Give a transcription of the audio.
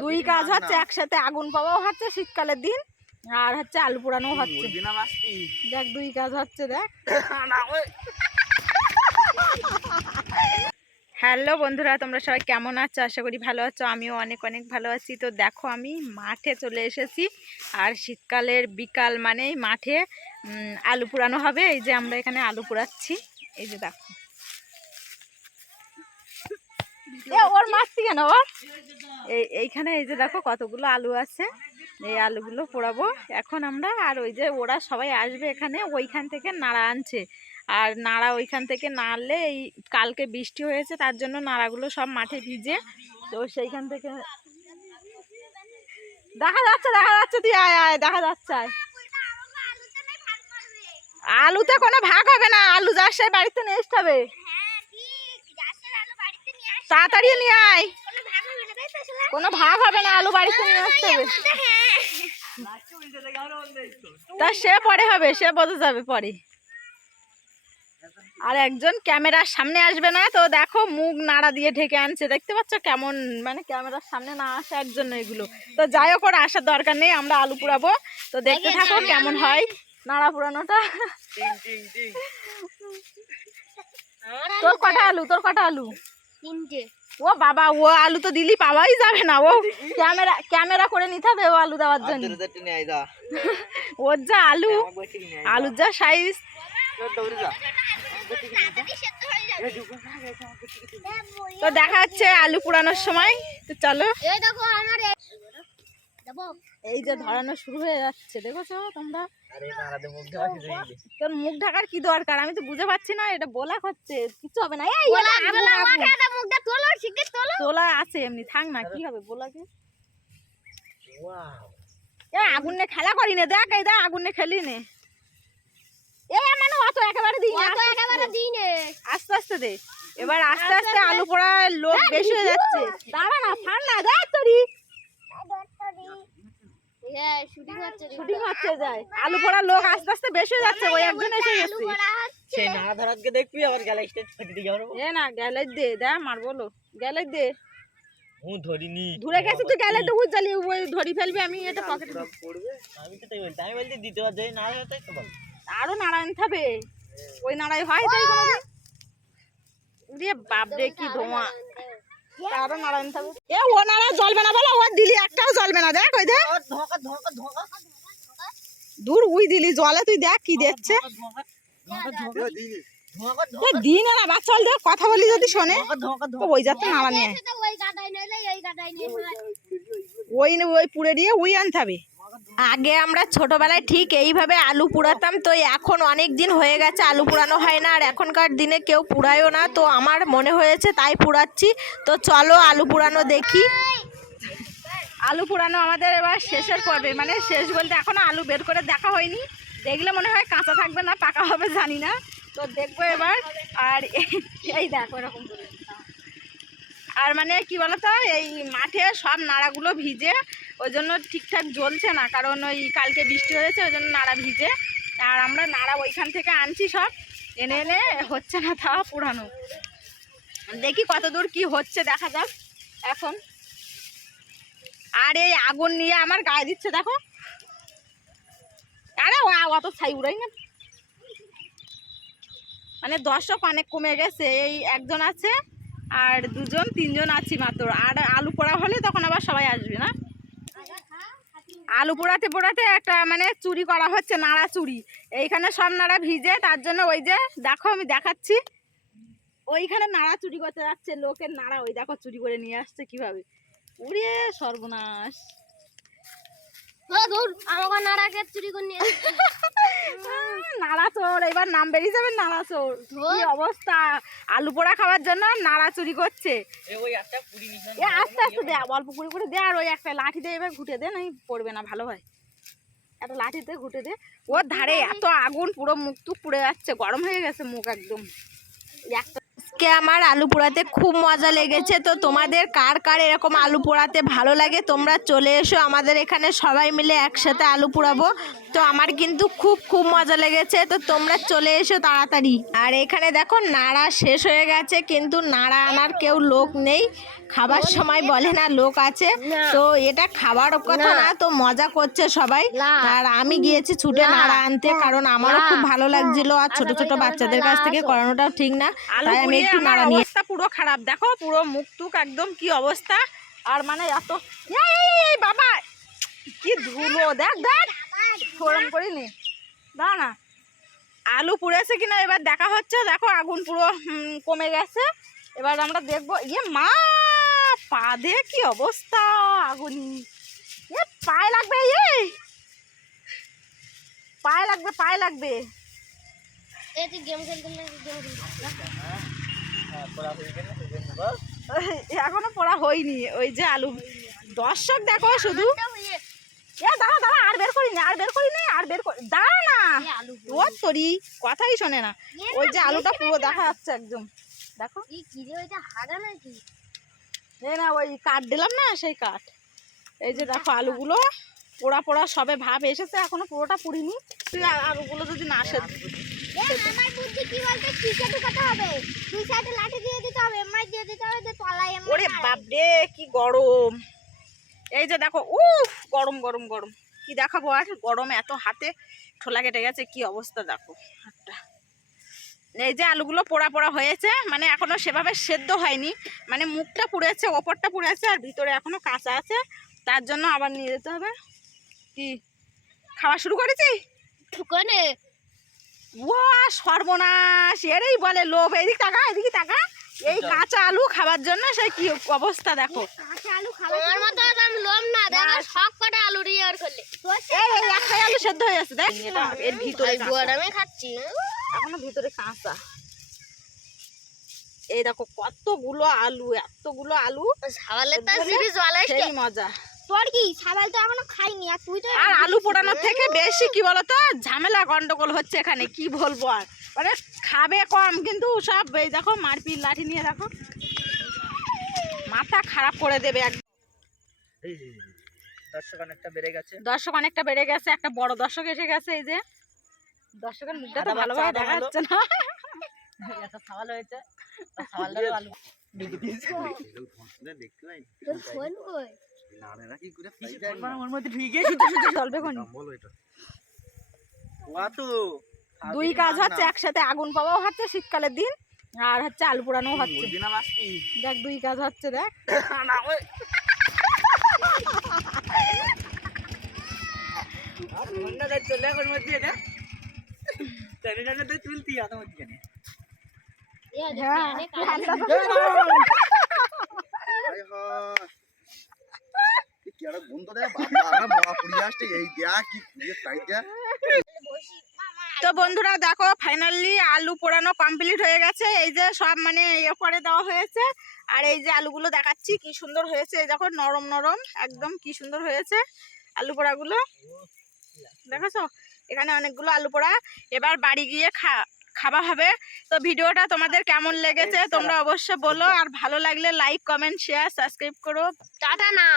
দুই কাজ হচ্ছে একসাথে আগুন পাওয়াও হচ্ছে শীতকালের দিন আর হচ্ছে আলু পোড়ানো হচ্ছে। দেখ দুই কাজ হচ্ছে দেখ। হ্যালো বন্ধুরা তোমরা সবাই কেমন আছো? আশা করি ভালো আছো আমিও অনেক অনেক ভালো আছি। তো দেখো আমি মাঠে চলে এসেছি আর শীতকালের বিকাল মানেই মাঠে আলু পোড়ানো হবে। এই যে আমরা এখানে আলু পোড়াচ্ছি। এই যে দেখো। ওর মারছি কেন ওর? এই, এইখানে এই যে দেখো কতগুলো আলু আছে। এই আলুগুলো পোড়াবো। এখন আমরা, আর ওই যে ওরা সবাই আসবে এখানে, ওইখান থেকে নাড়া আনছে। আর নাড়া ওইখান থেকে নাড়লে এই কালকে বৃষ্টি হয়েছে, তার জন্য নাড়াগুলো সব মাঠে ভিজে। তো সেইখান থেকে দেখা যাচ্ছে দেখা যাচ্ছে, তুই আয় আয়, দেখা যাচ্ছে, আয়। আলুতে কোনো ভাগ হবে না, আলু যার সেই বাড়িতে নিয়ে আসতে হবে। তাড়াতাড়ি নিয়ে আয়। কোনো ভাগ হবে না আলু বাড়িতে নিয়ে আসতে হবে। তা সে পরে হবে সে বোঝা যাবে পরে। আর একজন ক্যামেরার সামনে আসবে না তো দেখো মুখ নাড়া দিয়ে ঢেকে আনছে। দেখতে পাচ্ছ কেমন মানে ক্যামেরার সামনে না আসার জন্য এগুলো। তো যাই হোক ওর আসার দরকার নেই আমরা আলু পুরাবো তো দেখতে থাকো কেমন হয় নাড়া পুরানোটা তোর কটা আলু তোর কটা আলু? তিনটে ও বাবা ও আলু তো দিলি পাওয়াই যাবে না। ও ক্যামেরা ক্যামেরা করে নিতে হবে ও আলু দেওয়ার জন্য। ওর যা। আলু আলুর যা সাইজ তো দেখা হচ্ছে আলু পুরানোর সময়। তো চলো। এই দেখো যে ধরানো শুরু হয়ে যাচ্ছে দেখেছ তোমরা? তোর মুখ ঢাকার কি দরকার? আমি তো বুঝে পাচ্ছি না এটা বলা হচ্ছে কিছু হবে না। এই তোলো আছে এমনি থাক না কি হবে বলাকে? এ আগুন নে খেলা করি নে দেখ এই দেখ আগুন নে খেলি নে। এ মানে অত একেবারে দিই না, আস্তে আস্তে দে। এবার আস্তে আস্তে আলু পোড়ার লোক বেশি হয়ে যাচ্ছে। দাঁড়া না ফান না দেখ তোরি। শুটিং হচ্ছে যায় আলু পোড়ার লোক আস্তে আস্তে বেশি যাচ্ছে ওই একজন এসে গেছে। সেই নানা ধরাতকে দেখবি আবার গেলে স্টেজ ফেটে দিয়ে যাব এ না গেলে দে দে মার বলো। গেলে দে। হুঁ ধরিনি। ধরে গেছে তুই গেলে তো জ্বালি ওই ধরি ফেলবি আমি এটা পকেটে আমি তো তাই বলছি আমি বলছি দিতে পার না তাই তো বল। আরও নাড়া আনতে হবে ওই নাড়াই হয় তাই উড়ে বাপরে কি ধোঁয়া। আরও এ ও নাড়া জ্বলবে না বলো ও দিলি একটাও জ্বলবে না দেখ ওই দেখ ধোঁকা ধোঁকা ধোঁকা দূর উই দিলি জলে তুই দেখ কি দেখছে দিন না বাচ্চা দেখ কথা বলি যদি শোনে ওই যাতে নাড়া নিয়ে ওই গাদায় নইলে এই গাদায় নিয়ে হয় ওই নে ওই পুড়ে দিয়ে উই আনতে হবে আগে আমরা ছোটবেলায় ঠিক এইভাবে আলু পুড়াতাম, তো এখন অনেক দিন হয়ে গেছে আলু পুড়ানো হয় না, আর এখনকার দিনে কেউ পুড়ায়ও না, তো আমার মনে হয়েছে তাই পুড়াচ্ছি। তো চলো আলু পুড়ানো দেখি। আলু পুড়ানো আমাদের এবার শেষের পর্বে মানে শেষ বলতে এখনও আলু বের করে দেখা হয়নি। দেখলে মনে হয় কাঁচা থাকবে না, পাকা হবে, জানি না। তো দেখব এবার, আর এই দেখো এরকম আর মানে কি বলতো, এই মাঠে সব নাড়াগুলো ভিজে ওই জন্য ঠিকঠাক জ্বলছে না, কারণ ওই কালকে বৃষ্টি হয়েছে, ওই জন্য নাড়া ভিজে। আর আমরা নাড়া ওইখান থেকে আনছি সব, এনে এনে হচ্ছে না তা পুরানো। দেখি কত দূর কি হচ্ছে, দেখা যাক এখন। আর এই আগুন নিয়ে আমার গায়ে দিচ্ছে, দেখো। আরে অত ছাই উড়াই না। মানে দর্শক অনেক কমে গেছে, এই একজন আছে আর দুজন, তিনজন আছি মাত্র। আর আলু পোড়া হলে তখন আবার সবাই আসবে না আলু পোড়াতে পোড়াতে একটা মানে চুরি করা হচ্ছে, নাড়া চুরি। এইখানে সব নাড়া ভিজে, তার জন্য ওই যে, দেখো আমি দেখাচ্ছি। ওইখানে নাড়া চুরি করতে যাচ্ছে, লোকের নাড়া ওই দেখো চুরি করে নিয়ে আসছে কীভাবে। উড়ে সর্বনাশ। কে নাড়াকে চুরি করে নিয়ে এসেছে। নাড়া চোর এবার নাম বেরিয়ে যাবে নাড়াচোর। কি অবস্থা? আলু পোড়া খাওয়ার জন্য নাড়া চুরি করছে। এ ওই একটা পুরি নিশান এ আস্তে আস্তে দে অল্প করে করে দে আর ওই একটা লাঠি দিয়ে এবার ঘুটে দে নাই পড়বে না ভালো হয়। একটা লাঠিতে ঘুটে দে। ওর ধারে এত আগুন পুরো মুখ টুক পুড়ে যাচ্ছে গরম হয়ে গেছে মুখ একদম। একটা আজকে আমার আলু পোড়াতে খুব মজা লেগেছে। তো তোমাদের কার কার এরকম আলু পোড়াতে ভালো লাগে তোমরা চলে এসো। আমাদের এখানে সবাই মিলে একসাথে আলু পোড়াবো। তো আমার কিন্তু খুব খুব মজা লেগেছে। তো তোমরা চলে এসো তাড়াতাড়ি। আর এখানে দেখো, নাড়া শেষ হয়ে গেছে। কিন্তু নাড়া আনার কেউ লোক নেই। খাবার সময় বলে না লোক আছে। তো এটা খাবার কথা না। তো মজা করছে সবাই। আর আমি গিয়েছি ছুটে নাড়া আনতে কারণ আমারও খুব ভালো লাগছিল। আর ছোট আচ্ছা, ছোট বাচ্চাদের কাছ থেকে করানোটাও ঠিক না তাই আমি একটু নাড়া নিয়ে পুরো খারাপ। দেখো পুরো মুখ টুক একদম কি অবস্থা। আর মানে এত এই, বাবা! কি ধুলো দেখ দেখ! গরম করিনি। দাও না। আলু পুড়েছে কিনা এবার দেখা হচ্ছে। দেখো আগুন পুরো কমে গেছে। এবার আমরা দেখব। ইয়ে মা! পা দিয়ে কি অবস্থা? আগুন। এ পায়ে লাগবে এই! পায়ে লাগবে পায়ে লাগবে। এখনও পড়া হয়নি ওই যে আলু। দর্শক দেখো শুধু। এ দাঁড়া দাঁড়া আর বের করিনি আর বের করিনি আর বের করি দাঁড়া না! এই আলু তোর তোরি কথাই শোনে না। ওই যে আলুটা পুরো দেখা যাচ্ছে একদম। দেখো। কি রে ওইটা হাগা নাকি? না ওই কাঠ দিলাম না সেই কাঠ। এই যে দেখো আলুগুলো পোড়া পোড়া সবে ভাব এসেছে এখনও পুরোটা পুড়িনি। আলুগুলো যদি না সেদ্ধ আমার বুদ্ধি কি বলতে? কিসে ঢুকাতে হবে? দুই সাইডে লাঠি দিয়ে দিতে হবে এমআই দিয়ে দিতে হবে যে তলায় এমআই ওরে বাপরে কি গরম। এই যে দেখো উফ গরম গরম গরম। কি দেখাবো আর? গরম এত হাতে ঠোলা কেটে গেছে কি অবস্থা দেখো। এই যে আলুগুলো পোড়া পোড়া হয়েছে মানে এখনও সেভাবে সেদ্ধ হয়নি মানে মুখটা পুড়েছে ওপরটা পুড়েছে আর ভিতরে এখনও কাঁচা আছে তার জন্য আবার নিয়ে যেতে হবে কি খাওয়া শুরু করেছি ঢুকানে ও সর্বনাশ এরই বলে লোভ এদিক টাকা এদিকে টাকা এই কাঁচা আলু খাবার জন্য সেই কি অবস্থা দেখো কাঁচা আলু মতো না দেখো সব কটা আলু দিয়ে আর করলে এই এই আলু সেদ্ধ হয়ে গেছে দেখ এর ভিতরে। আমি খাচ্ছি এখনও ভিতরে কাঁচা। এই দেখো কতগুলো আলু এতগুলো আলু। সাবালে তো সিরিজ জল সেই মজা। তোর কি সাবাল তো এখনও খাইনি? আর তুই তো আর আলু পোড়ানোর থেকে বেশি কি বলতো? ঝামেলা গন্ডগোল হচ্ছে এখানে কি বলব আর? মানে খাবে কম কিন্তু সব এই দেখো মারপিট লাঠি নিয়ে দেখো। মাথা খারাপ করে দেবে একদম দর্শক অনেকটা বেড়ে গেছে। দর্শক অনেকটা বেড়ে গেছে একটা বড় দর্শক এসে গেছে এই যে। দর্শকের মুখটা তো ভালোভাবে দেখা যাচ্ছে না। একটা সাওয়াল হয়েছে। ওয়া তো দুই কাজ হচ্ছে একসাথে আগুন পাওয়াও হচ্ছে শীতকালের দিন আর হচ্ছে আলু পোড়ানো হচ্ছে। দেখ দুই কাজ হচ্ছে দেখ। চলে এখন মধ্যে এটা চলতি তো বন্ধুরা দেখো ফাইনালি আলু পোড়ানো কমপ্লিট হয়ে গেছে। এই যে সব মানে ইয়ে করে দেওয়া হয়েছে। আর এই যে আলুগুলো দেখাচ্ছি কি সুন্দর হয়েছে। এই দেখো নরম নরম একদম কি সুন্দর হয়েছে আলু পোড়াগুলো। দেখেছ? এখানে অনেকগুলো আলু পোড়া। এবার বাড়ি গিয়ে খা খাওয়া হবে। তো ভিডিওটা তোমাদের কেমন লেগেছে তোমরা অবশ্যই বলো। আর ভালো লাগলে লাইক কমেন্ট শেয়ার সাবস্ক্রাইব করো। টাটা না